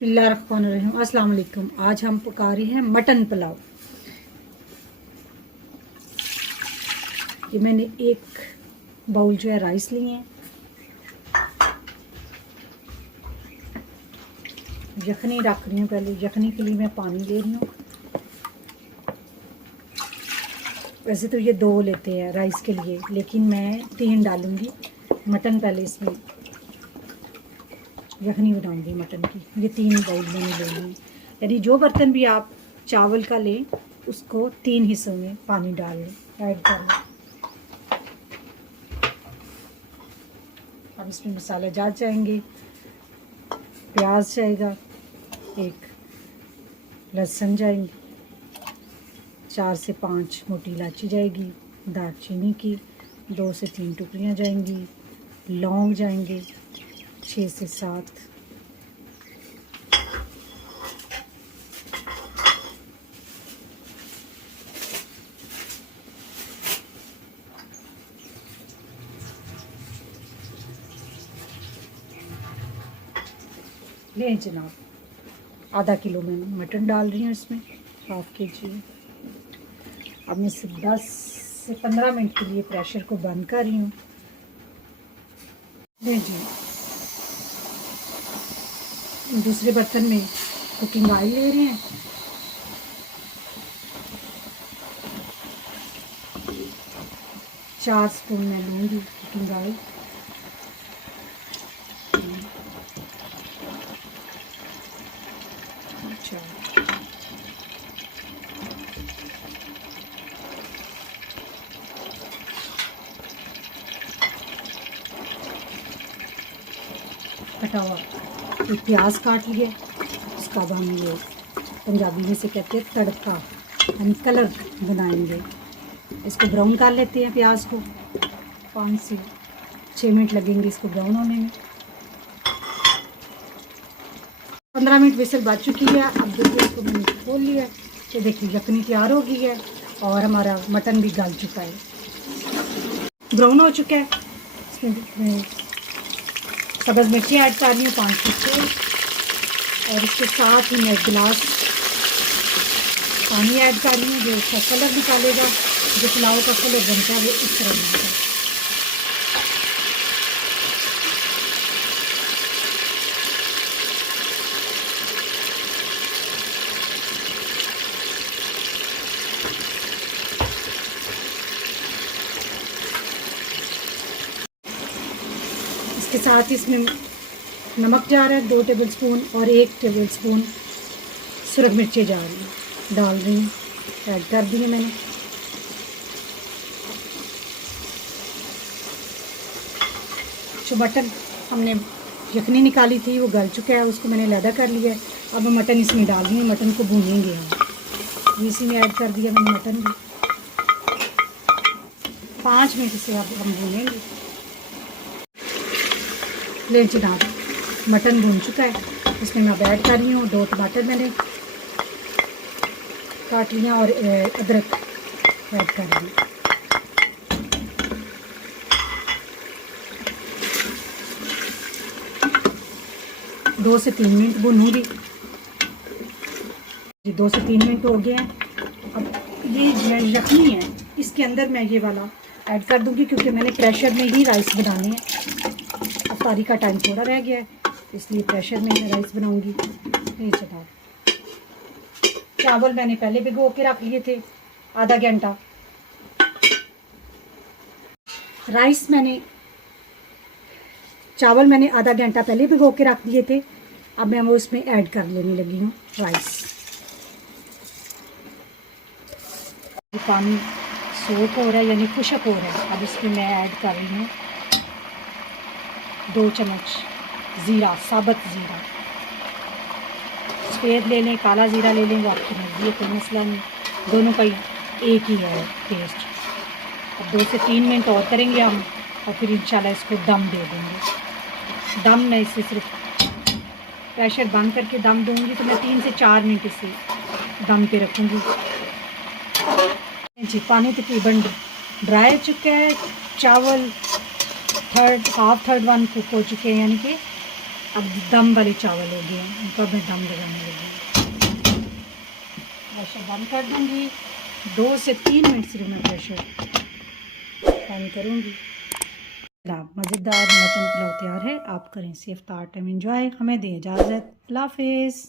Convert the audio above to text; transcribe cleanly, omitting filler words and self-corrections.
बिस्मिल्लाहिर्रहमानिर्रहीम। अस्सलाम वालेकुम। आज हम पका रहे हैं मटन पुलाव। ये मैंने एक बाउल जो है राइस लिए हैं। यखनी रख रही हूँ। पहले यखनी के लिए मैं पानी ले रही हूँ। वैसे तो ये 2 लेते हैं राइस के लिए, लेकिन मैं 3 डालूँगी। मटन पहले इसमें यखनी बनाऊंगी मटन की। ये 3 बाउल मैंने ले लिए। यानी जो बर्तन भी आप चावल का लें उसको 3 हिस्सों में पानी डाल लें, ऐड कर लें। अब इसमें मसाले जात जाएंगे। प्याज जाएगा, 1 लहसुन जाएंगे, 4 से 5 मोटी इलायची जाएगी, दालचीनी की 2 से 3 टुकड़ियाँ जाएंगी, लौंग जाएंगे 6 से 7, ले जनाब। आधा किलो मैं मटन डाल रही हूँ इसमें, 1/2 kg। अब मैं 10 से 15 मिनट के लिए प्रेशर को बंद कर रही हूँ। जी, दूसरे बर्तन में कुकिंग ऑयल ले रहे हैं। चार स्पून मैं लूँगी कुकिंग ऑयल। कटा हुआ एक प्याज काट लिया। उसका अब हम ये पंजाबी में से कहते हैं तड़का, यानी कलर बनाएंगे। इसको ब्राउन कर लेते हैं। प्याज को 5 से 6 मिनट लगेंगे इसको ब्राउन होने में। 15 मिनट विसल बच चुकी है। अब देखिए इसको मैंने खोल लिया तो देखिए यखनी तैयार हो गई है और हमारा मटन भी गल चुका है, ब्राउन हो चुका है। इसमें सब्ज़ मिर्ची ऐड कर रही हूँ 5 से 6, और इसके साथ ही मैं 1 गिलास पानी ऐड कर रही हूँ, जो इसका कलर निकालेगा। जो पुलाव का कलर बनता है वो इस तरह बनता है। इसके साथ इसमें नमक जा रहा है 2 टेबलस्पून, और 1 टेबलस्पून सुरख मिर्ची जा रही है, डाल रही हूँ, ऐड कर दी है मैंने। जो मटन हमने यखनी निकाली थी वो गल चुका है, उसको मैंने लैदा कर लिया है। अब मटन इसमें डाल रही हूँ। मटन को भूनेंगे हम। इसी में ऐड कर दिया मैंने मटन भी। 5 मिनट से अब हम भूनेंगे। ले जनाब, मटन भून चुका है। इसमें मैं अब ऐड कर रही हूँ 2 टमाटर मैंने काट लिया, और अदरक ऐड कर दी। दो से 3 मिनट भूनूंगी। 2 से 3 मिनट हो गए हैं। अब ये यखनी है, इसके अंदर मैं ये वाला ऐड कर दूंगी, क्योंकि मैंने प्रेशर में ही राइस बनाने हैं। अफ्तारी का टाइम थोड़ा रह गया है, इसलिए प्रेशर में मैं राइस बनाऊंगी। ये जनाब, चावल मैंने पहले भिगो के रख लिए थे आधा घंटा। चावल मैंने आधा घंटा पहले भिगो के रख दिए थे। अब मैं वो उसमें ऐड कर लेने लगी हूँ राइस। पानी सोख हो रहा है, यानी खुशक हो रहा है। अब इसमें मैं ऐड कर रही हूँ 2 चम्मच ज़ीरा, साबुत ज़ीरा। सफ़ेद ले लें, काला ज़ीरा ले लें, वो आपकी मर्ज़ी है, कोई मसला नहीं। दोनों का एक ही है टेस्ट। अब 2 से 3 मिनट और करेंगे हम, और फिर इंशाल्लाह इसको दम दे देंगे। दम मैं इसे सिर्फ प्रेशर बंद करके दम दूंगी, तो मैं 3 से 4 मिनट इसे दम पे रखूँगी। जी, पानी तकरीबन ड्राई चुका है। चावल हाफ थर्ड 1 कुक हो चुके हैं, यानी कि अब दम वाले चावल हो गए, उनको मैं दम लगाने लगी। प्रेशर बंद कर दूँगी, 2 से 3 मिनट सिर्फ मैं प्रेशर बंद करूँगी। मज़ेदार मटन पुलाव तैयार है। आप करें इसे इफ्तार टाइम एंजॉय। हमें दें इजाज़त। अल्लाह हाफ़िज़।